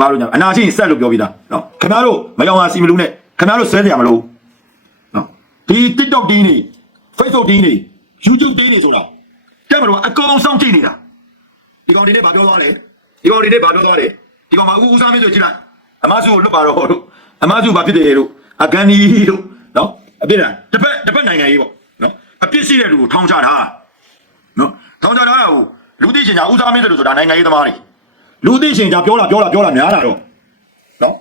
ဘာလို့ညာအနာရှိရင်ဆက်လို့ပြောပြီးသားနော်ခင်ဗျားတို့မယောင်အောင်စီမလူနဲ့ခင်ဗျားတို့ဆွဲကြရမလို့နော်ဒီ TikTok တင်းနေ Facebook တင်းနေ YouTube တင်းနေဆိုတာတက်မလို့အကောင်ဆောင်ကြည့်နေတာဒီကောင်ဒီနေ့ဘာပြောသွားလဲဒီကောင်ဒီနေ့ဘာပြောသွားလဲဒီကောင်မဦးဦးစားမင်းဆိုကြည့်လိုက်အမစုကိုလွတ်ပါတော့တို့အမစုဘာဖြစ်တယ်တို့အကန်ဒီတို့နော်အပြစ်လားတစ်ဖက်တစ်ဖက်နိုင်ငံရေးပေါ့နော်အပြစ်ရှိတဲ့လူကိုထောင်ချတာနော်ထောင်ချတာဟိုလူသိချင်ကြဦးစားမင်းတို့ဆိုတာနိုင်ငံရေးသမားတွေ လူသိချင်ကြပြောတာပြောတာပြောတာများတာတော့နော်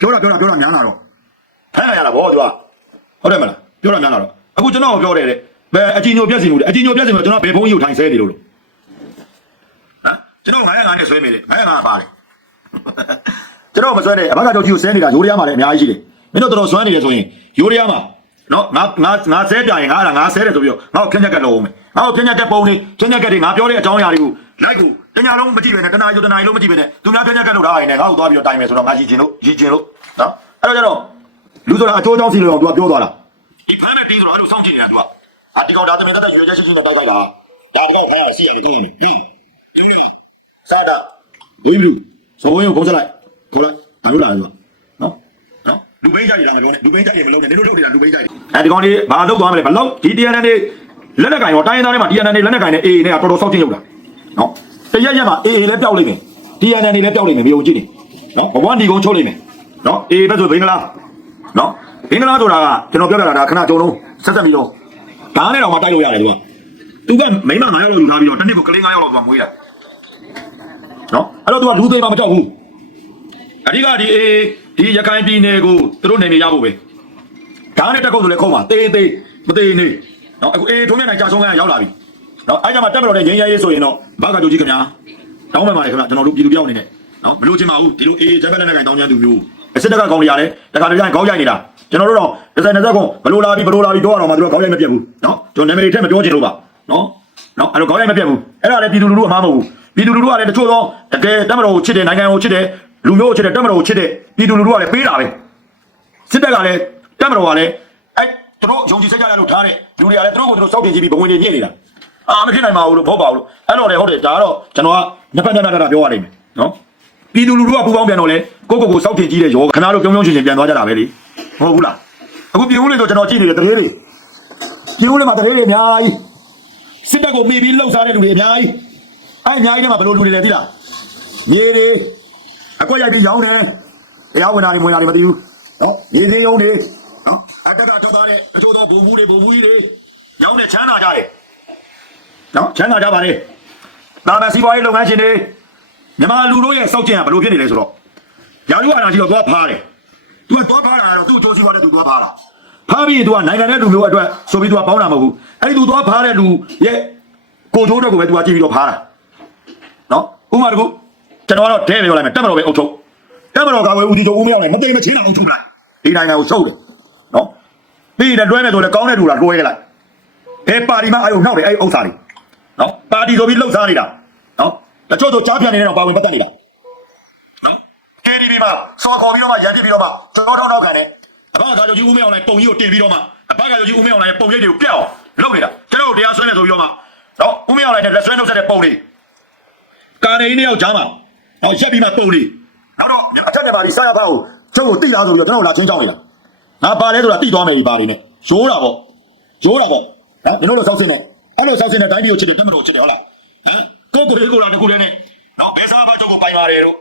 ပြောတာပြောတာပြောတာများတာတော့ဖမ်းရရတာဗောသူကဟုတ်တယ်မလားပြောတာများတာတော့အခုကျွန်တော်ပြောတယ်တဲ့ဘယ်အကြီးညိုပြက်စီမှုလဲအကြီးညိုပြက်စီမှုကျွန်တော်ဘယ်ဘုန်းကြီးကိုထိုင်ဆဲနေလို့လို့ဟမ်ကျွန်တော်905နဲ့ဆွဲမိတယ်905ပါတယ်ကျွန်တော်မဆွဲတယ်အဘကကြောက်ကြီးကိုဆဲနေတာရိုးရရမှာလည်းအများကြီးရှိတယ်မင်းတို့တော်တော်ဆွမ်းနေတယ်ဆိုရင်ရိုးရရမှာနော်ငါငါငါဆဲပြရင်ငါအဲ့ဒါငါဆဲတယ်ဆိုပြီးတော့ငါ့ကိုဖြန့်ချက်ကလုံးအောင်မယ်ငါ့ကိုဖြန့်ချက်ကပုံနေဖြန့်ချက်ကတွေငါပြောတဲ့အကြောင်းအရာတွေကိုလိုက်ကိုတ ညာလုံးမကြည့်ပဲနဲ့တနာယူတနာယူလုံးမကြည့်ပဲနဲ့သူများဖြန့်ချက်ကလုပ်ထားရင်လည်းငါ့ကိုသွားပြီးတော့တိုင်မယ်ဆိုတော့ငါရည်ချင်လို့ရည်ချင်လို့နော်အဲ့တော့ကျတော့လူဆိုတာအကျိုးကြောင့်စီလို့တော့ तू ကပြောသွားတာဒီဖမ်းမဲ့တင်းဆိုတော့အဲ့လိုစောင့်ကြည့်နေတာ तू ကအာဒီကောင်ဒါသမင်တက်တက်ရွေချက်ရှိရှိနဲ့တိုက်ခိုက်တာဒါဒီကောင်ဖမ်းရစီရတယ်သူ့ဟင်းဆက်တာဝိဘူးစောဝင်းကိုခေါ်စလိုက်ခေါ်လိုက်ဘာလို့လာလဲနော်နော်လူပိန်းကြိုက်လာမပြောနဲ့လူပိန်းကြိုက်ရင်မလုံးနဲ့နင်တို့ထုတ်နေတာလူပိန်းကြိုက်တယ်အဲဒီကောင်လေးဘာလုပ်သွားမလဲဘာလို့ဒီ TNN တွေလက်နက်ကင်ရောတိုင်းရင်းသားတွေမှာ TNN တွေလက်နက်ကင်နဲ့ AA နဲ့ကတော်တော်စောက်ချင်းရောက်တာနော် တရက်ရက်မှာ AA လည်းပျောက်လိမ့်မယ် TNN တွေလည်းပျောက်လိမ့်မယ်မြေုံကြည့်နေနော်ဘဝဒီကုန်းချုပ်လိမ့်မယ်နော် AA ဘက်ဆိုဘင်္ဂလားနော်ဘင်္ဂလားဆိုတာကကျွန်တော်ပြောပြတာဒါခဏကြုံလုံးဆက်ဆက်ပြီးတော့ဒါနဲ့တော့မတိုက်လို့ရတယ်သူကသူကမိမ9ယောက်လောက်ယူထားပြီးတော့တစ်နှစ်ကိုကလေး9ယောက်လောက်သူကမွေးတာနော်အဲ့တော့သူကလူသေးမှမကြောက်ဘူးအဓိကဒီအေးဒီရခိုင်ပြည်နယ်ကိုသူတို့နေနေရဖို့ပဲဓာတ်နဲ့တက်ကုတ်ဆိုလဲခုံးပါတေးသေးမသေးနေနော်အခုအေးထုံးမြနိုင်ကြာဆုံးကရောက်လာပြီ နော်အဲ့ကြမှာတက်မတော်တဲ့ငင်းရရေးဆိုရင်တော့ဘာကကြိုကြီးခင်ဗျာတောင်းပန်ပါတယ်ခင်ဗျာကျွန်တော်တို့ပြည်သူပြောင်းနေတယ်နော်မလို့ချင်ပါဘူးဒီလိုအေးဂျက်ဘက်လက်နဲ့ကင်တောင်းချမ်းသူမျိုးအစ်စ်တက်ကကောင်တွေရတယ်တခါတည်းကျရင်ခေါင်းရိုက်နေတာကျွန်တော်တို့တော့တစ်စက်နှစ်စက်ကုန်ဘလို့လာပြီဘလို့လာပြီတော့တော့မှသူတို့ခေါင်းရိုက်မပြတ်ဘူးနော်ကျွန်တော်နာမည်တွေထည့်မပြောချင်လို့ပါနော်နော်အဲ့လိုခေါင်းရိုက်မပြတ်ဘူးအဲ့ဒါလည်းပြည်သူလူထုအမှားမဟုတ်ဘူးပြည်သူလူထုကလည်းတချို့သောတကယ်တက်မတော်ကိုချစ်တယ်နိုင်ငံကိုချစ်တယ်လူမျိုးကိုချစ်တယ်တက်မတော်ကိုချစ်တယ်ပြည်သူလူထုကလည်းပေးတာပဲစစ်တပ်ကလည်းတက်မတော်ကလည်းအဲ့သူတို့ယုံကြည်စိတ်ကြရလို့ထားတဲ့လူတွေကလည်းသူတို့ကိုသူတို့စောက်တင်ကြည့်ပြီးဘဝင်တွေညစ်နေတာ အာမဖြစ်နိုင်ပါဘူးလို့ဟုတ်ပါဘူးလို့အဲ့တော့လေဟုတ်တယ်ဒါကတော့ကျွန်တော်ကနှစ်ဖက်နှစ်ဖက်တာပြောရလိမ့်မယ်နော်ပြည်သူလူထုကပူပေါင်းပြန်တော့လေကိုကိုကိုစောက်တင်ကြည့်တဲ့ရောခဏတော့ပြုံးပြုံးချင်းချင်းပြန်သွားကြတာပဲလေမဟုတ်ဘူးလားအခုပြည်ဦးလေးဆိုကျွန်တော်ကြည့်နေတယ်တရေတွေပြည်ဦးလေးမှာတရေတွေအများကြီးစစ်တပ်ကိုမေ့ပြီးလှုပ်ရှားတဲ့လူတွေအများကြီးအဲ့အများကြီးထဲမှာဘယ်လိုလူတွေလဲသိလားမြေတွေအကွက်ရိုက်ပြီးရောင်းတယ်တရားဝင်တာတွေဝင်တာတွေမသိဘူးနော်ရင်းစင်းယုံနေနော်အတက်ကကြောသားတဲ့တချို့သောဘူဘူးတွေဘူဘူးကြီးတွေညောင်းနေချမ်းသာကြတယ် နော်ချမ်းသာကြပါလေဒါမှစီးပွားရေးလုပ်ငန်းရှင်တွေမြန်မာလူတို့ရဲ့စောက်ကျင်ကဘယ်လိုဖြစ်နေလဲဆိုတော့ယာရုအာဏာကြီးတော့သွားဖားတယ်သူကသွားဖားတာကတော့သူ့အကျိုးစီးပွားနဲ့သူသွားဖားတာဖားပြီးရင်သူကနိုင်ငံတဲ့လူမျိုးအတွက်ဆိုပြီးသူကပေါင်းတာမဟုတ်ဘူးအဲ့ဒီသူသွားဖားတဲ့လူရဲ့ကိုချိုးတဲ့ကိုပဲသူကကြည့်ပြီးတော့ဖားတာနော်ဥပမာတကူကျွန်တော်ကတော့ဒဲပြောလိုက်မယ်တက်မတော်ပဲအုပ်ချုပ်တက်မတော်ကာဝယ်ဦးစီးချုပ်ဦးမရောက်နိုင်မသိမချင်းအောင်ထုတ်လိုက်ဒီနိုင်ငံကိုစုပ်တယ်နော်ပြီးရင်လွှဲမယ်ဆိုလည်းကောင်းတဲ့လူလားလွှဲခဲ့လိုက်အဲပါတီမှာအဲုံနှောက်တယ်အဲဥစ္စာတွေ နော်ပါတီဆိုပြီးလှုပ်ရှားနေတာနော်တချို့ဆိုကြားပြန်နေတော့ပါဝင်ပတ်သက်နေတာနော် KDB မှာစော်ခေါ်ပြီးတော့မှရန်ပြစ်ပြီးတော့မှကြောထောင်းထောက်ခံတယ်အဘကကြောကြီးဦးမရောက်နိုင်ပုံကြီးကိုတင်ပြီးတော့မှအဘကကြောကြီးဦးမရောက်နိုင်ပုံရိပ်တွေကိုပြတ်အောင်လုပ်နေတာကျွန်တော်တို့တရားစွဲနေဆိုပြီးတော့မှနော်ဦးမရောက်နိုင်တဲ့လက်စွဲနှုတ်ဆက်တဲ့ပုံတွေကာနေနှစ်ယောက်ကြားမှာဟောရက်ပြီးမှပုံနေနောက်တော့အထက်ထဲမှာဒီဆရာဘာကိုကျုပ်ကိုတိလာဆိုပြီးတော့ကျွန်တော်လာချင်းချောင်းနေတာငါပါလဲဆိုတာတိသွားမယ်ဒီပါနေနဲ့ရိုးတာပေါ့ရိုးတာပေါ့ဟမ်ဒီလိုလိုစောက်စင်းနေ အဲ့လိုစောက်စင်းနေတိုင်းပြည်ကိုချစ်တယ်တက်မလို့ချစ်တယ်ဟုတ်လားဟမ်ကိုကိုလေးကိုလာတခုတည်းနဲ့နော်ဘယ်စားဘာကျုပ်ကိုပိုင်ပါတယ်တို့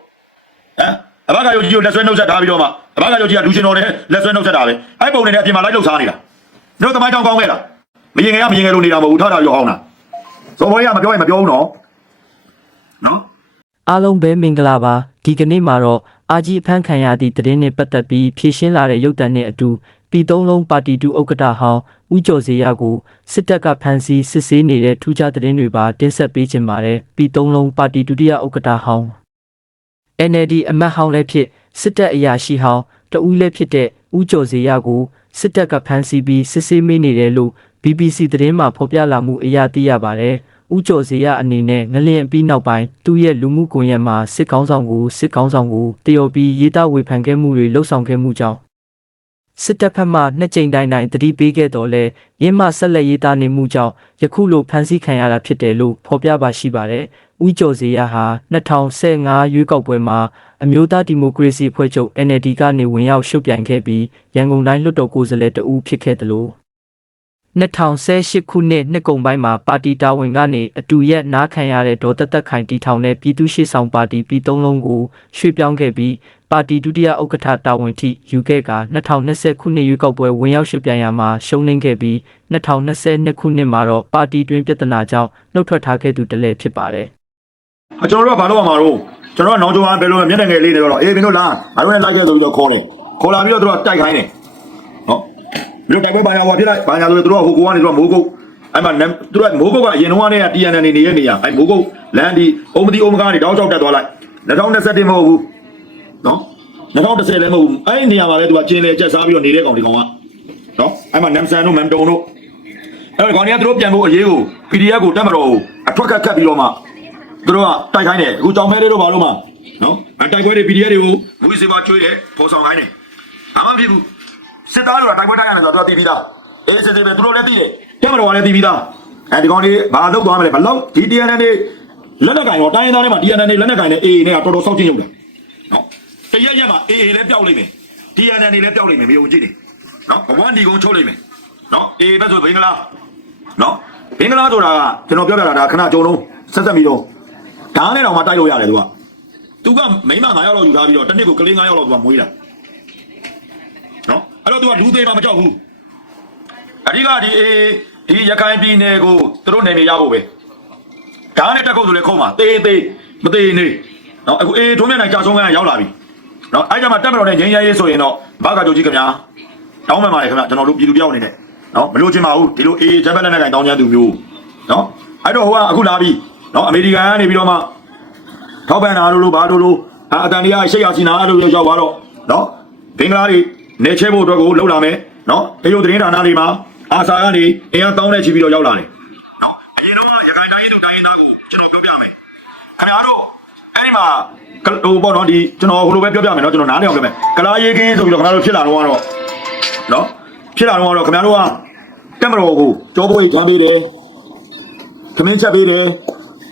ဟမ်အဘကယုတ်ကြီးကိုလက်ဆွဲနှုတ်ဆက်ထားပြီးတော့မှအဘကယုတ်ကြီးကလူရှင်တော်နဲ့လက်ဆွဲနှုတ်ဆက်တာပဲအဲ့ပုံနေတဲ့အပြင်မှာလိုက်လှုပ်ရှားနေတာတို့သမိုင်းတောင်ကောင်းခဲ့လားမရင်ငယ်ကမရင်ငယ်လို့နေတာမဟုတ်ဘူးထားတာရောအောင်တာဇော်ဘွေးကမပြောရင်မပြောဘူးနော်နော်အားလုံးပဲမင်္ဂလာပါဒီကနေ့မှာတော့အာကြီးအဖမ်းခံရသည့်သတင်းနဲ့ပတ်သက်ပြီးဖြည့်ရှင်းလာတဲ့ရုပ်သံနဲ့အတူ ပြည်သုံးလုံးပါတီတူဥက္ကဋ္ဌဟောင်းဦးကျော်စေရကိုစစ်တပ်ကဖမ်းဆီးစစ်ဆေးနေတဲ့ထူးခြားသတင်းတွေပါတင်ဆက်ပေးခြင်းပါတယ်ပြည်သုံးလုံးပါတီဒုတိယဥက္ကဋ္ဌဟောင်း NLD အမတ်ဟောင်းလည်းဖြစ်စစ်တပ်အရာရှိဟောင်းတဦးလည်းဖြစ်တဲ့ဦးကျော်စေရကိုစစ်တပ်ကဖမ်းဆီးပြီးစစ်ဆေးမေးနေတယ်လို့ BBC သတင်းမှာဖော်ပြလာမှုအရာသိရပါတယ်။ဦးကျော်စေရအနေနဲ့ငလျင်ပြီးနောက်ပိုင်းသူ့ရဲ့လူမှုကွန်ရက်မှာစစ်ကောင်းဆောင်ကိုစစ်ကောင်းဆောင်ကိုတယောပြီးရေးသားဝေဖန်ခဲ့မှုတွေလှုပ်ဆောင်ခဲ့မှုကြောင့် စစ်တပ်ဖက်မှနှစ်ကြိမ်တိုင်းတိုင်းတတိပေးခဲ့တော်လဲရင်းမဆက်လက်ရေးသားနေမှုကြောင့်ယခုလိုဖမ်းဆီးခံရတာဖြစ်တယ်လို့ဖော်ပြပါရှိပါတယ်။ဦးကျော်စေရဟာ2015ရွေးကောက်ပွဲမှာအမျိုးသားဒီမိုကရေစီအဖွဲ့ချုပ် NLD ကနေဝင်ရောက်ရှုပ်ပြိုင်ခဲ့ပြီးရန်ကုန်တိုင်းလွှတ်တော်ကိုယ်စားလှယ်တဦးဖြစ်ခဲ့တယ်လို့ 2018ခုနှစ်နှစ်ကုန်ပိုင်းမှာပါတီတာဝန်ကနေအတူရက်နားခံရတဲ့ဒေါ်သက်သက်ခိုင်တီထောင်တဲ့ပြည်သူ့ရှေ့ဆောင်ပါတီပြည်သုံးလုံးကိုရွှေ့ပြောင်းခဲ့ပြီးပါတီဒုတိယဥက္ကဋ္ဌတာဝန်ထိယူခဲ့က2020ခုနှစ်ရွေးကောက်ပွဲဝင်ရောက်ရှုပ်ပြိုင်ရမှာရှုံးနိမ့်ခဲ့ပြီး2022ခုနှစ်မှာတော့ပါတီတွင်ပြဿနာကြောင့်နှုတ်ထွက်ထားခဲ့သူတလဲဖြစ်ပါတယ်အကျွန်တော်တို့ကဘာလို့ရမှာတော့ကျွန်တော်ကနောင်ကျော်အားဘယ်လိုမျက်နှာငယ်လေးနေတော့အေးမင်းတို့လားငါတို့လည်းလိုက်ခဲ့ဆိုပြီးတော့ခေါ်တယ်ခေါ်လာပြီးတော့သူတို့ကတိုက်ခိုင်းတယ်နော် ပြီးတော့တိုက်ပွဲဘာညာဟောဖြစ်လိုက်ဘာညာဆိုတော့သူတို့ကဟိုကိုကနေသူကမိုးကုတ်အဲ့မှာသူတို့ကမိုးကုတ်ကအရင်တော့ကနေ TNN နေနေတဲ့နေရအဲ့မိုးကုတ်လန်ဒီအုံမတီအုံမကားနေတောက်ချောက်တက်သွားလိုက်2021မဟုတ်ဘူးနော်2010လည်းမဟုတ်ဘူးအဲ့ဒီနေရာမှာလည်းသူကကျင်းလေကျက်စားပြီးတော့နေတဲ့ကောင်ဒီကောင်ကနော်အဲ့မှာနမ်ဆန်တို့မမ်တုံတို့အဲ့တော့ကောင်တွေကသူတို့ပြန်ဖို့အရေးကို PDF ကိုတက်မတော်ကိုအထွက်ကတ်ကတ်ပြီးတော့မှသူတို့ကတိုက်ခိုင်းတယ်အခုကြောင်မဲလေးတို့ဘာလို့မှနော်အတိုက်ပွဲတွေ PDF တွေကိုမူစေပါကျွေးတယ်ပေါ်ဆောင်ခိုင်းတယ်အမှန်ဖြစ်ဘူး စစ်သားတွေကတိုက်ပွဲတိုက်ရတယ်ဆိုတော့သူကတည်ပြီးသားအေးစစ်စစ်ပဲသူတို့လည်းတည်တယ်တက်မတော်ကလည်းတည်ပြီးသားအဲဒီကောင်လေးဘာလုပ်သွားမလဲဘလောက်ဒီ TNN တွေလက်နက်ကင်ရောတိုင်းရင်းသားတွေမှာ TNN တွေလက်နက်ကင်နဲ့ AA နဲ့ကတော်တော်စောက်ချင်းရုပ်တာနော်တရက်ရက်မှာ AA လည်းပျောက်လိမ့်မယ် TNN တွေလည်းပျောက်လိမ့်မယ်မယုံကြည်နေနော်ဘဝဒီကုန်းချုပ်လိမ့်မယ်နော် AA ပဲဆိုဘင်္ဂလားနော်ဘင်္ဂလားဆိုတာကကျွန်တော်ပြောပြတာဒါခဏကြုံလုံးဆက်ဆက်ပြီးတော့ဓာတ်နဲ့တော့မှတိုက်လို့ရတယ်သူကသူကမိမ9ယောက်လောက်ယူထားပြီးတော့တစ်နှစ်ကိုကလေး9ယောက်လောက်သူကမွေးတာနော် အဲ့တော့သူကလူသေးမှမကြောက်ဘူးအဓိကဒီအေးဒီရခိုင်ပြည်နယ်ကိုသူတို့နေနေရဖို့ပဲဓာတ်နဲ့တက်ခုတ်ဆိုလဲခုံးပါသေးသေးမသေးနေနော်အခုအေးထုံးမြတ်နိုင်ကြာဆုံးကရောက်လာပြီနော်အဲ့ကြမှာတက်မတော်နဲ့ငင်းရဲရေးဆိုရင်တော့ဘာကကြိုကြီးခင်ဗျာတောင်းမှန်ပါလေခင်ဗျာကျွန်တော်တို့ပြည်သူတယောက်အနေနဲ့နော်မလို့ချင်ပါဘူးဒီလိုအေးဂျပန်လက်နက်ကင်တောင်းချမ်းသူမျိုးနော်အဲ့တော့ဟိုကအခုလာပြီနော်အမေရိကန်ကနေပြီးတော့မှထောက်ပံ့တာတို့လို့ဘာတို့လို့အာအတန်တရားရှိရစီနာတို့ရောက်သွားတော့နော်ဘင်္ဂလားတွေ နေချဲဖို့အတွက်ကိုလှုပ်လာမယ်နော်တရုတ်သတင်းဌာနတွေမှာအာစာကနေအင်အားတောင်းတဲ့ချီပြီးတော့ရောက်လာတယ်နော်အရင်တော့ရခိုင်တိုင်းရင်းတို့တိုင်းရင်းသားကိုကျွန်တော်ပြောပြမယ်ခင်ဗျားတို့အဲ့ဒီမှာဟိုပေါ့နော်ဒီကျွန်တော်ဟိုလိုပဲပြောပြမယ်နော်ကျွန်တော်နားလည်အောင်ပြောမယ်ကလာရေးကင်းဆိုပြီးတော့ခင်ဗျားတို့ဖြစ်လာတော့ကတော့နော်ဖြစ်လာတော့ကတော့ခင်ဗျားတို့ကတက်မတော်ကိုကြောပွေးခံပေးတယ်ခမင်းချက်ပေးတယ်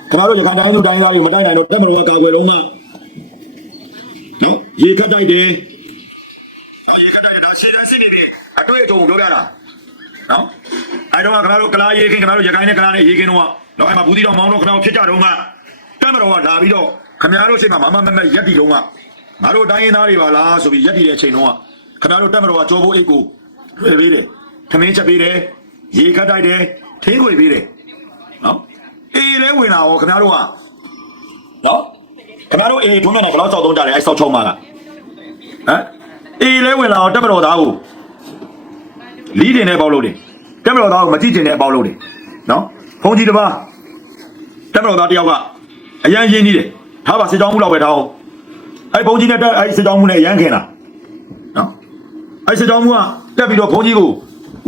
ခင်ဗျားတို့ရခိုင်တိုင်းသူတိုင်းသားတွေမတိုက်နိုင်တော့တက်မတော်ကကာကွယ်လုံးမနော်ရေခတ်တိုက်တယ်နော် ရေခတ်တိုက်တယ်ဒါရှေ့တန်းစစ်နေပြီအတွေ့အကြုံပြောပြတာနော်အဲတော့ခင်ဗျားတို့ကလာရေခင်းခင်ဗျားတို့ရခိုင်နဲ့ကလာနဲ့ရေခင်းတော့နော်အဲ့မှာဘူးတီတော်မောင်းတော့ခင်ဗျားတို့ဖြစ်ကြတော့မှတက်မတော်ကလာပြီးတော့ခင်ဗျားတို့စိတ်မှာမမမမရက်တီလုံးကငါတို့တိုင်းရင်းသားတွေပါလားဆိုပြီးရက်တီတဲ့အချိန်တော့ခင်ဗျားတို့တက်မတော်ကကြောဖို့အိတ်ကိုပြေးပေးတယ်ခမင်းချက်ပေးတယ်ရေခတ်တိုက်တယ်ထင်းခွေပေးတယ်နော်အေးလဲဝင်လာရောခင်ဗျားတို့ကနော်ခင်ဗျားတို့အေးထုံးနေဘယ်လောက်စောက်သုံးကြလဲအဲ့စောက်ချုံမှာကဟမ် အေးလဲဝင်လာတော့တက်မတော်သားကိုလီးတင်နဲ့ပေါက်လို့တယ်တက်မတော်သားကိုမကြည့်ကျင်တဲ့အပေါက်လို့တယ်နော်ဖုန်ကြီးတစ်ပါးတက်မတော်သားတယောက်ကအရန်ရင်းနေတယ်ထားပါစစ်ကြောင်းမှုလောက်ပဲထားအောင်အဲ့ဖုန်ကြီးနဲ့တက်အဲ့စစ်ကြောင်းမှုနဲ့ရမ်းခင်တာနော်အဲ့စစ်ကြောင်းမှုကတက်ပြီးတော့ဖုန်ကြီးကို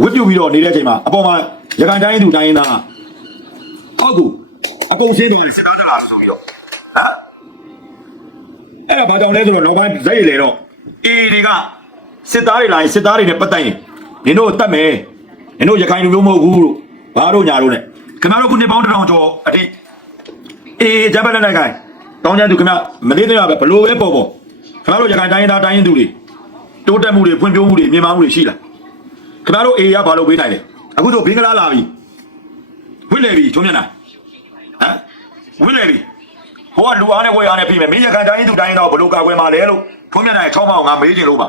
ဝစ်ပြူပြီးတော့နေတဲ့အချိန်မှာအပေါ်မှာရခိုင်တိုင်းသူတိုင်းရင်းသားအောက်ကိုအကုန်ရှင်းသွားတယ်စစ်သားတလားဆိုပြီးတော့အဲ့ဒါဘာကြောင့်လဲဆိုတော့နောက်ပိုင်းဇက်ရည်လေတော့ အေးတွေကစစ်သားတွေလာရင်စစ်သားတွေနဲ့ပတ်သက်ရင်နင်တို့တတ်မယ်နင်တို့ရခိုင်လူမျိုးမဟုတ်ဘူးလို့ဘာတို့ညာတို့နဲ့ခင်ဗျားတို့ခုနှစ်ပေါင်းတစ်ထောင်ကျော်အတိအေးဂျပန်လက်နက်ကိုင်တောင်းကြသူခင်ဗျာမလေးသေးရပဲဘလို့ပဲပေါ်ပေါ်ခင်ဗျားတို့ရခိုင်တိုင်းသားတိုင်းရင်းသူတွေတိုးတက်မှုတွေဖွံ့ဖြိုးမှုတွေမြင်မာမှုတွေရှိလားခင်ဗျားတို့အေးရဘာလို့ပေးနိုင်လဲအခုတို့ဘင်္ဂလားလာပြီဝိလေပြီချုံမျက်နှာဟမ်ဝိလေပြီဟိုကလူအားနဲ့ဝယ်အားနဲ့ပြီးမယ်မင်းရခိုင်တိုင်းသူတိုင်းတော့ဘလို့ကာကွယ်မှာလဲလို့ ထုံးမြတ်နိုင်6မောင်ငါမေးချင်လို့ပါ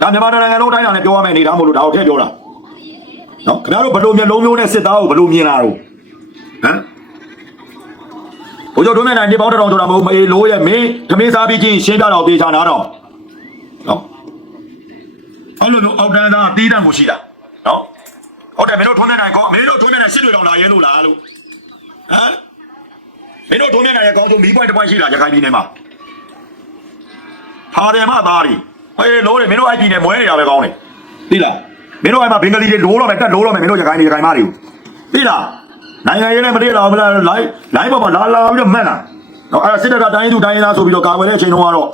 ဒါမြန်မာနိုင်ငံလုံးတိုင်းတာနဲ့ပြောရမယ်နေတာမဟုတ်လို့ဒါကိုထည့်ပြောတာနော်ခင်ဗျားတို့ဘလို့မျိုးလုံးမျိုးနဲ့စစ်သားကိုဘလို့မြင်လာတော့ဟမ်ဘိုးကျော်ထုံးမြတ်နိုင်ဒီပေါင်းတစ်ထောင်ဆိုတာမဟုတ်မေးလို့ရဲ့မင်းသမင်းစားပြီးချင်းရှင်းပြတော့တေချာနာတော့နော်အဲ့လိုမျိုးအောက်တန်းသားတီးတန့်ကိုရှိတာနော်ဟုတ်တယ်မင်းတို့ထုံးမြတ်နိုင်ကောမင်းတို့ထုံးမြတ်နိုင်စစ်တွေတောင်လာရဲလို့လားလို့ဟမ်မင်းတို့ဒုံမျက်နှာရဲ့ကောင်းဆုံးမီးပွိုင်းတစ်ပွိုင်းရှိတာရခိုင်ပြည်နယ်မှာ ဟာတယ်မသားတွေဟေးလို့လေမင်းတို့အဲ့ပြည်နယ်မွဲနေတာပဲကောင်းတယ်သိလားမင်းတို့အဲ့မှာဘင်္ဂလီတွေလိုးတော့မယ်တက်လိုးတော့မယ်မင်းတို့ရခိုင်တွေရခိုင်မတွေကိုသိလားနိုင်ငံရေးနဲ့မတည့်တော့မလားလိုင်းလိုင်းပေါ်မှာလာလာပြီးတော့မှတ်လာတော့အဲ့စစ်တပ်ကတိုင်းသူတိုင်းသားဆိုပြီးတော့ကာဝယ်တဲ့အချိန်တုန်းကတော့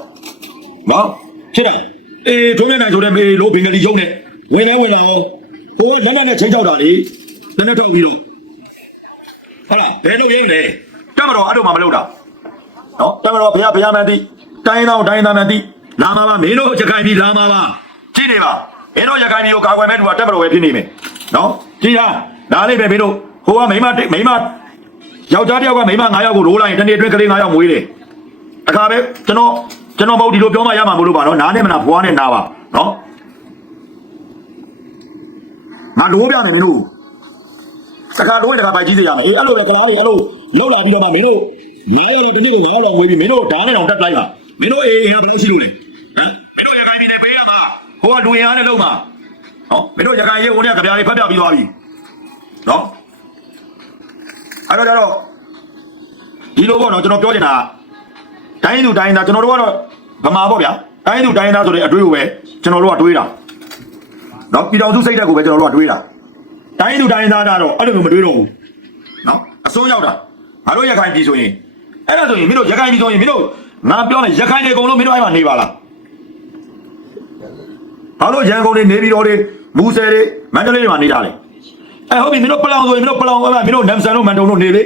နော်ဖြစ်တယ်အေးဒုံမျက်နှာဆိုတဲ့မေလို့ဘင်္ဂလီရုံးနဲ့ဝင်လာဝင်လာဟိုလက်နက်နဲ့ချိန်ချောက်တာလေနည်းနည်းထုတ်ပြီးတော့ဟုတ်လားဘယ်လိုရုံးလဲတက်မတော်အဲ့လိုမှမလုပ်တာနော်တက်မတော်ဘုရားဘုရားမှန်သိ တိုင်းတော်တိုင်းသားမှန်သိလာမှာပါမင်းတို့ရခိုင်ပြည်လာမှာပါကြည့်နေပါမင်းတို့ရခိုင်ပြည်ကိုကာကွယ်မဲ့သူကတက်မတော်ပဲဖြစ်နေမယ်နော်ကြည့်ဟာဒါလေးပဲမင်းတို့ဟိုကမိမမိမယောက်ျားတစ်ယောက်ကမိမ9ယောက်ကိုရိုးလိုက်ရင်တနေ့အတွင်းကလေး9ယောက်မွေးတယ်အခါပဲကျွန်တော်ကျွန်တော်မဟုတ်ဒီလိုပြောမှရမှာမလို့ပါနော်နားနဲ့မနာဘွားနဲ့နားပါနော်ငါလိုးပြမယ်မင်းတို့တခါတော့တခါပိုက်ကြီးစေရမယ်အေးအဲ့လိုလေကလားတွေအဲ့လိုလောက်လာပြီးတော့မှမင်းတို့နားရတဲ့ဒီနေ့ကငါးလောင်ဝေးပြီးမင်းတို့ဓာတ်နဲ့တော့တက်လိုက်ပါ မင်းတို့အေးအေးကဘယ်လိုရှိလို့လဲဟမ်မင်းတို့ရခိုင်ပြည်နယ်ပေးရမှာဟိုကလူရင်အားနဲ့လုံးမှာဟောမင်းတို့ရခိုင်ရေဟိုနဲ့ကြပြားလေးဖတ်ပြပြီးသွားပြီနော်အဲ့တော့ကျတော့ဒီလိုပေါ့နော်ကျွန်တော်ပြောချင်တာတိုင်းသူတိုင်းသားကျွန်တော်တို့ကတော့ဗမာပေါ့ဗျာတိုင်းသူတိုင်းသားဆိုတဲ့အတွေးကိုပဲကျွန်တော်တို့ကတွေးတာနော်ပြည်တော်စုစိတ်ဓာတ်ကိုပဲကျွန်တော်တို့ကတွေးတာတိုင်းသူတိုင်းသားကတော့အဲ့လိုမျိုးမတွေးတော့ဘူးနော်အစိုးရောက်တာငါတို့ရခိုင်ပြည်ဆိုရင်အဲ့ဒါဆိုရင်မင်းတို့ရခိုင်ပြည်ဆိုရင်မင်းတို့ ငါပြောမယ်ရခိုင်တွေအကုန်လုံးမင်းတို့အဲ့မှာနေပါလားဘာလို့ရန်ကုန်တွေနေပြည်တော်တွေမူဆယ်တွေမန္တလေးတွေမှာနေကြလဲအဲ့ဟုတ်ပြီမင်းတို့ပလောင်ဆိုရင်မင်းတို့ပလောင်ကမင်းတို့နမ်ဆန်တို့မန်တုံတို့နေလေ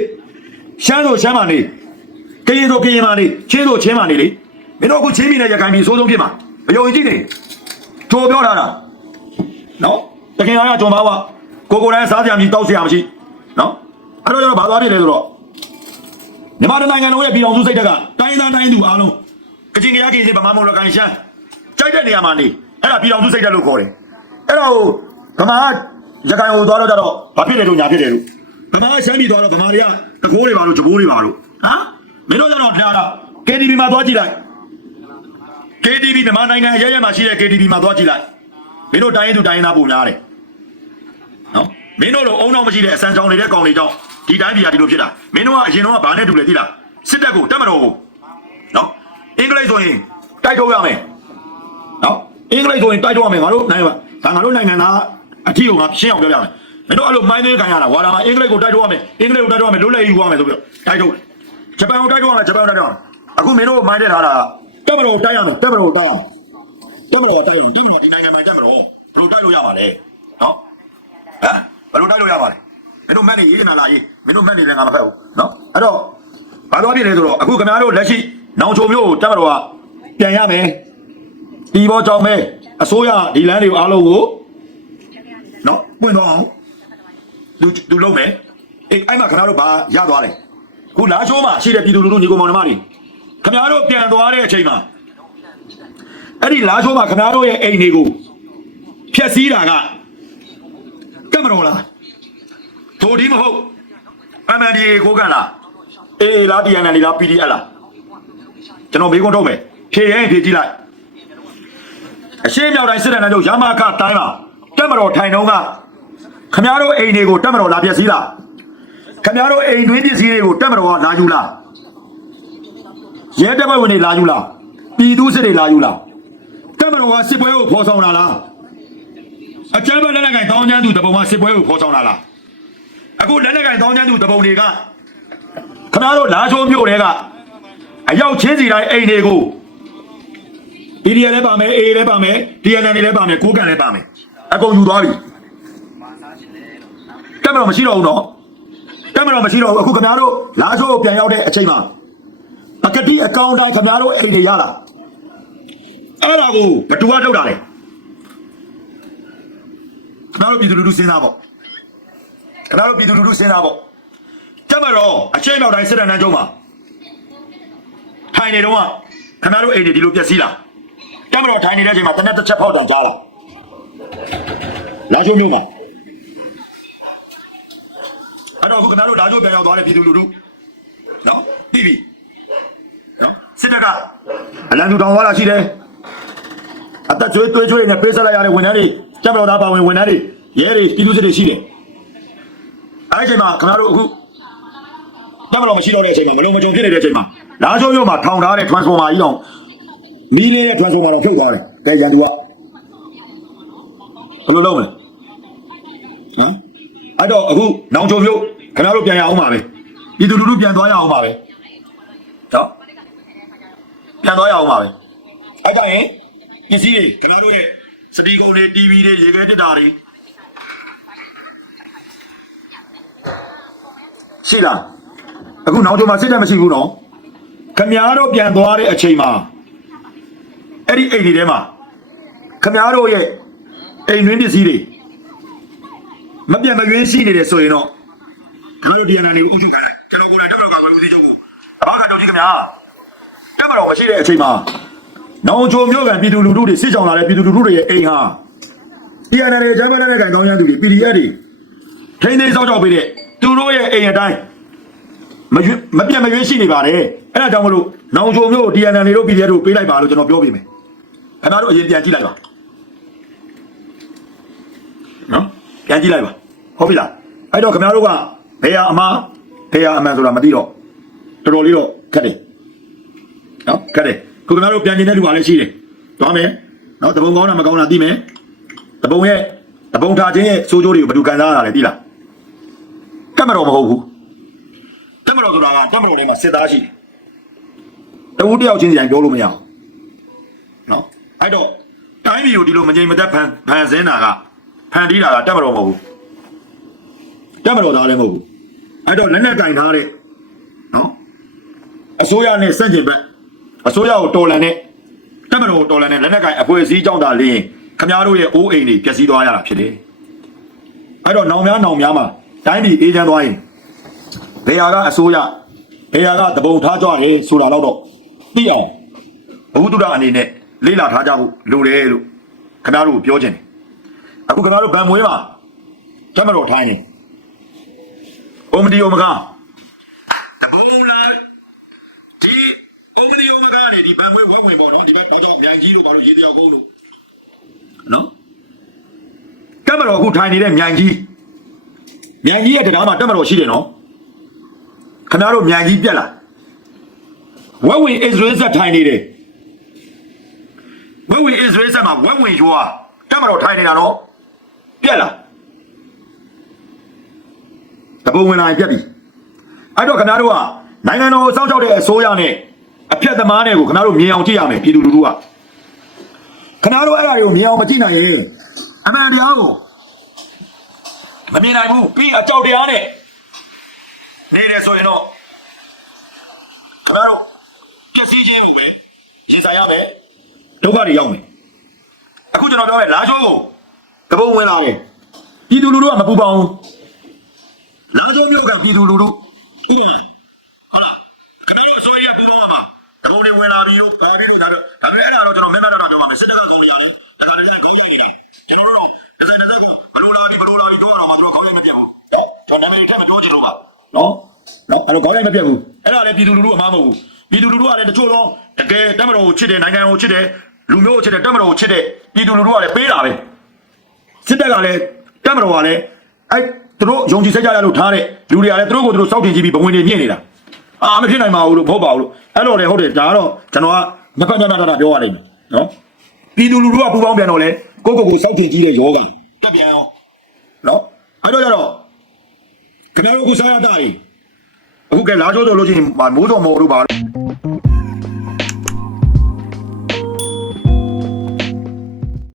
ရှမ်းဆိုရှမ်းမှာနေကရင်ဆိုကရင်မှာနေချင်းဆိုချင်းမှာနေလေမင်းတို့အခုချင်းပြည်နယ်ရခိုင်ပြည်စိုးဆုံးဖြစ်မှာအယုံကြည့်နေကြိုပြောထားတာနော်တခင်အားကကျွန်ပါဝကိုကိုယ်တိုင်စားကြမရှိတောက်စရာမရှိနော်အဲ့တော့ကျတော့ဘာသွားဖြစ်လဲဆိုတော့ မြန်မာနိုင်ငံလုံးရဲ့ပြည်တော်စုစိတ်တက်ကတိုင်းသားတိုင်းသူအားလုံးကချင်ကြရကြီးစဗမာမော်ရကန်ရှမ်းကြိုက်တဲ့နေရာမှာနေအဲ့ဒါပြည်တော်စုစိတ်တက်လို့ခေါ်တယ်အဲ့တော့ဗမာရခိုင်ကိုသွားတော့ကျတော့ဘာဖြစ်လဲလို့ညာဖြစ်တယ်လို့ဗမာရှမ်းပြည်သွားတော့ဗမာတွေကတကိုးတွေပါလို့ဂျပိုးတွေပါလို့ဟမ်မင်းတို့ကျတော့ထားတာ KTV မှာသွားကြည့်လိုက် KTV မြန်မာနိုင်ငံအရဲရဲမှာရှိတဲ့ KTV မှာသွားကြည့်လိုက်မင်းတို့တိုင်းရင်သူတိုင်းရင်သားပုံများတယ်နော်မင်းတို့လိုအုံတော့မရှိတဲ့အစမ်းချောင်းနေတဲ့ကောင်တွေကြောင့် ဒီတိုင်းပြည်ကဒီလိုဖြစ်တာမင်းတို့ကအရင်တော့ကဘာနဲ့တူလဲသိလားစစ်တပ်ကိုတက်မတော်ကိုနော်အင်္ဂလိပ်ဆိုရင်တိုက်ထုတ်ရမယ်နော်အင်္ဂလိပ်ဆိုရင်တိုက်ထုတ်ရမယ်ငါတို့နိုင်ငံဒါငါတို့နိုင်ငံသားအထီးကိုငါရှင်းအောင်ပြောပြမယ်မင်းတို့အဲ့လိုမိုင်းနေခံရတာဝါဒါမှာအင်္ဂလိပ်ကိုတိုက်ထုတ်ရမယ်အင်္ဂလိပ်ကိုတိုက်ထုတ်ရမယ်လွတ်လပ်ရေးယူရမယ်ဆိုပြီးတော့တိုက်ထုတ်ဂျပန်ကိုတိုက်ထုတ်ရမယ်ဂျပန်ကိုတိုက်ထုတ်ရမယ်အခုမင်းတို့မိုင်းတဲ့ထားတာတက်မတော်တိုက်ရမယ်တက်မတော်တိုက်ရမယ်တက်မလို့တိုက်လို့ဒီမှာဒီနိုင်ငံမှာတက်မလို့ဘယ်လိုတိုက်လို့ရပါလဲနော်ဟမ်ဘယ်လိုတိုက်လို့ရပါလဲမင်းတို့မက်နေရေးနာလာရေး မင်းတို့မက်နေတယ်ငါမဖက်ဘူးနော်အဲ့တော့ဘာလို့ဖြစ်လဲဆိုတော့အခုခင်ဗျားတို့လက်ရှိနောင်ချုံမျိုးကိုတက်မလို့ကပြန်ရမယ်ဒီဘောကြောင့်ပဲအစိုးရဒီလမ်းတွေအားလုံးကိုနော်ပွင့်တော့အောင်လူလူလုံးမယ်အေးအဲ့မှာခင်ဗျားတို့ဘာရသွားလဲခုလာချိုးမှာရှိတဲ့ပြည်သူလူထုညီကောင်မောင်နှမတွေခင်ဗျားတို့ပြန်သွားတဲ့အချိန်မှာအဲ့ဒီလာချိုးမှာခင်ဗျားတို့ရဲ့အိမ်တွေကိုဖျက်ဆီးတာကကတ်မတော်လားဒိုဒီမဟုတ် အမှန်ဒီကိုကန်လားအေးလား TNL လား PDF လားကျွန်တော်ဘေးကွန်းထုတ်မယ်ဖြည့်ရင်ဖြည့်ကြည့်လိုက်အရှင်းမြောက်တိုင်းစစ်တပ်နဲ့တို့ရမခတိုင်းမှာတက်မတော်ထိုင်တော့ကခင်ဗျားတို့အိမ်တွေကိုတက်မတော်လာဖျက်ဆီးလားခင်ဗျားတို့အိမ်တွင်းပစ္စည်းတွေကိုတက်မတော်ကလာယူလားရဲတပ်ဖွဲ့ဝင်တွေလာယူလားပြည်သူစစ်တွေလာယူလားတက်မတော်ကစစ်ပွဲကိုဖော်ဆောင်လာလားအကြမ်းဖက်လက်နက်ကင်တောင်းချမ်းသူတပုံကစစ်ပွဲကိုဖော်ဆောင်လာလား အခုလက်နက်ကင်တောင်းချမ်းသူတပုံတွေကခင်ဗျားတို့လာချိုးမြို့တွေကအရောက်ချင်းစီတိုင်းအိမ်တွေကို PDF လည်းပါမယ် AA လည်းပါမယ် DNN လည်းပါမယ်ကိုးကန်လည်းပါမယ်အကုန်ယူသွားပြီတက်မတော်မရှိတော့ဘူးနော်တက်မတော်မရှိတော့ဘူးအခုခင်ဗျားတို့လာချိုးကိုပြန်ရောက်တဲ့အချိန်မှာပကတိအကောင့်တိုင်းခင်ဗျားတို့အိမ်တွေရလာအဲ့ဒါကိုဘသူကထုတ်တာလဲခင်ဗျားတို့ပြည်သူလူထုစဉ်းစားပေါ့ ခင်ဗျားတို့ပြည်သူလူထုစဉ်းစားပေါ့တက်မတော့အချိန်နောက်တိုင်းစစ်တပ်နှမ်းကျုံးမှာထိုင်နေတော့ကခင်ဗျားတို့အိမ်တွေဒီလိုပြက်စီးလာတက်မတော့ထိုင်နေတဲ့အချိန်မှာတနက်တစ်ချက်ဖောက်တံကြားလာလာချိုးမျိုးမှာအဲ့တော့အခုခင်ဗျားတို့လာချိုးပြန်ရောက်သွားတဲ့ပြည်သူလူထုနော်ပြီးပြီနော်စစ်တပ်ကအလံသူတောင်သွားလာရှိတယ်အသက်ကျွေးတွေးကျွေးနဲ့ပေးဆက်လိုက်ရတဲ့ဝန်ထမ်းတွေတပ်မတော်သားပါဝင်ဝန်ထမ်းတွေရဲတွေပြည်သူစစ်တွေရှိတယ်။ အဲဒီအချိန်မှာခင်ဗျားတို့အခုတပ်မတော်မရှိတော့တဲ့အချိန်မှာမလုံးမကြုံဖြစ်နေတဲ့အချိန်မှာလာချိုးရုံမှာထောင်ထားတဲ့ transformer ကြီးအောင်မီးလေးတဲ့ transformer တော့ဖြုတ်သွားတယ်။တဲ့ရန်သူကဘယ်လိုလုပ်မလဲ။ဟမ်အဲ့တော့အခုနောင်ချုံမျိုးခင်ဗျားတို့ပြန်ရအောင်ပါပဲ။ပြည်သူလူထုပြန်သွားရအောင်ပါပဲ။နော်ပြန်သွားရအောင်ပါပဲ။အဲ့ဒါရင်ပစ္စည်းတွေခင်ဗျားတို့ရဲ့စတီကုံတွေ TV တွေရေခဲတစ်တာတွေ ရှိလားအခုနောက်ကျော်မှာစစ်တပ်မရှိဘူးနော်ခမားတို့ပြန်သွားတဲ့အချိန်မှာအဲ့ဒီအိမ်တွေထဲမှာခမားတို့ရဲ့အိမ်တွင်းပစ္စည်းတွေမပြတ်မရွေးရှိနေတယ်ဆိုရင်တော့ကျွန်တော်တို့ဒီအနာနေကိုအုပ်ချုပ်ခိုင်းလိုက်ကျွန်တော်ကိုယ်တိုင်တက်မတော်ကကွယ်ဦးစီးချုပ်ကိုဘာခါတော့ကြီးခမားတက်မတော်မရှိတဲ့အချိန်မှာနောင်ချိုမျိုးကပြည်သူလူထုတွေစစ်ကြောင်လာတဲ့ပြည်သူလူထုတွေရဲ့အိမ်ဟာဒီအနာနေဂျာမန်နဲ့ကန်ကောင်းရသူတွေ PDF တွေထိန်းသိမ်းစောင့်ရှောက်ပေးတဲ့ သူတို့ရဲ့အိမ်အတိုင်းမရွေးမပြတ်မရွေးရှိနေပါတယ်အဲ့ဒါကြောင့်မလို့နောင်ချိုမျိုး TNN တွေတို့ PDF တို့ပေးလိုက်ပါလို့ကျွန်တော်ပြောပြမယ်ခင်ဗျားတို့အရင်ပြန်ကြည့်လိုက်ပါနော်ပြန်ကြည့်လိုက်ပါဟုတ်ပြီလားအဲ့တော့ခင်ဗျားတို့ကဘယ်ဟာအမှားဘယ်ဟာအမှန်ဆိုတာမသိတော့တော်တော်လေးတော့ခက်တယ်နော်ခက်တယ်ခုခင်ဗျားတို့ပြန်ကျင်တဲ့လူကလည်းရှိတယ်သွားမယ်နော်တပုံကောင်းတာမကောင်းတာသိမယ်တပုံရဲ့တပုံထားခြင်းရဲ့စိုးကျိုးတွေကိုဘယ်သူကန်စားရတာလဲသိလား ကတ်မတော်မဟုတ်ဘူးတက်မတော်ဆိုတာကတက်မတော်ထဲမှာစစ်သားရှိတယ်တဝူးတယောက်ချင်းစီတိုင်းပြောလို့မရအောင်နော်အဲ့တော့တိုင်းပြည်ကိုဒီလိုမငြိမ်မသက်ဖန်ဖန်ဆင်းတာကဖန်တီးတာကတက်မတော်မဟုတ်ဘူးတက်မတော်သားလည်းမဟုတ်ဘူးအဲ့တော့လက်နဲ့ကင်ထားတဲ့နော်အစိုးရနဲ့စန့်ကျင်ဘက်အစိုးရကိုတော်လန်တဲ့တက်မတော်ကိုတော်လန်တဲ့လက်နဲ့ကင်အဖွဲ့အစည်းကြောင့်သာလျှင်ခမားတို့ရဲ့အိုးအိမ်တွေပျက်စီးသွားရတာဖြစ်တယ်အဲ့တော့နောင်များနောင်များမှာ တိုင်းပြည်အေးချမ်းသွားရင်ဘယ်ဟာကအစိုးရဘယ်ဟာကတပုံထားကြတယ်ဆိုတာတော့တော့သိအောင်ဘုဒ္ဓရအနေနဲ့လေးလာထားကြဖို့လိုတယ်လို့ခင်ဗျားတို့ကိုပြောချင်တယ်အခုခင်ဗျားတို့ဗန်မွေးမှာတမတော်ထိုင်းနေအုံမဒီအုံမကတပုံလာဒီအုံမဒီအုံမကနေဒီဗန်မွေးဝက်ဝင်ပေါ့နော်ဒီဘက်တော့ကြောင့်မြိုင်ကြီးတို့ဘာလို့ရေးတယောက်ကုန်းတို့နော်တမတော်အခုထိုင်နေတဲ့မြိုင်ကြီး မြိုင်ကြီးရဲ့တရားမှာတမတော်ရှိတယ်နော်ခင်ဗျားတို့မြန်ကြီးပြက်လာဝက်ဝင်အစ္စရေးဆက်ထိုင်နေတယ်ဝက်ဝင်အစ္စရေးဆက်မှာဝက်ဝင်ရွာတက်မတော်ထိုင်နေတာနော်ပြက်လာတပုံဝင်လာရင်ပြက်ပြီအဲ့တော့ခင်ဗျားတို့ကနိုင်ငံတော်ကိုစောင့်ရှောက်တဲ့အစိုးရနဲ့အဖြတ်သမားတွေကိုခင်ဗျားတို့မြင်အောင်ကြည့်ရမယ်ပြည်သူလူထုကခင်ဗျားတို့အဲ့ဒါတွေကိုမြင်အောင်မကြည့်နိုင်ရင်အမှန်တရားကို မမြင်နိုင်ဘူးပြီးအကြောက်တရားနဲ့နေတယ်ဆိုရင်တော့ခင်ဗျားတို့ပျက်စီးခြင်းကိုပဲရင်ဆိုင်ရမယ်ဒုက္ခတွေရောက်မယ်အခုကျွန်တော်ပြောမယ်လာချိုးကိုတပုံဝင်လာတယ်ပြည်သူလူထုကမပူပါဘူးလာချိုးမျိုးကပြည်သူလူထုဥပမာဟုတ်လားခင်ဗျားတို့ဆိုရပူပါမှာတပုံတွေဝင်လာပြီးတော့ဘာပြီးတော့ဒါတော့ဒါပေမဲ့အဲ့ဒါတော့ကျွန်တော်မက်တာတော့ပြောပါမယ်စစ်တပ်ကကုန်ရတယ်ဒါကလည်းခေါင်းရိုက်နေတာကျွန်တော်တို့တော့ဒီနေ့ကဘလို့လာပြီးဘလို့လာပြီးတော့တော့မှတို့ခေါင်းရိုက်မပြတ်ဘူးတော့ ကျွန်တော်နာမည်ထက်မပြောချင်လို့ပါနော်နော်အဲ့တော့ခေါင်းရိုက်မပြတ်ဘူးအဲ့ဒါလည်းပြည်သူလူထုအမှားမဟုတ်ဘူးပြည်သူလူထုကလည်းတချို့တော့တကယ်တမတော်ကိုချစ်တယ်နိုင်ငံကိုချစ်တယ်လူမျိုးကိုချစ်တယ်တမတော်ကိုချစ်တယ်ပြည်သူလူထုကလည်းပေးတာပဲစစ်တပ်ကလည်းတမတော်ကလည်းအဲ့သူတို့ယုံကြည်စိတ်ကြရလို့ထားတဲ့လူတွေကလည်းသူတို့ကိုသူတို့စောက်တင်ကြည့်ပြီးဘဝင်တွေမြင့်နေတာအာမဖြစ်နိုင်ပါဘူးလို့မဟုတ်ပါဘူးလို့အဲ့တော့လေဟုတ်တယ်ဒါကတော့ကျွန်တော်ကမဖက်မဖက်တာတာပြောရလိမ့်မယ်နော်ပြည်သူလူထုကပူပေါင်းပြန်တော့လေကိုကိုကိုစောက်တင်ကြည့်တဲ့ယောဂတက်ပြန်အောင်နော်အဲ့တော့ကြတော့ ခင်ဗျားတို့အခုစားရတာတွေအခုကလာကြိုးဆိုလို့ချင်းမိုးတော်မော်တို့ပါလို့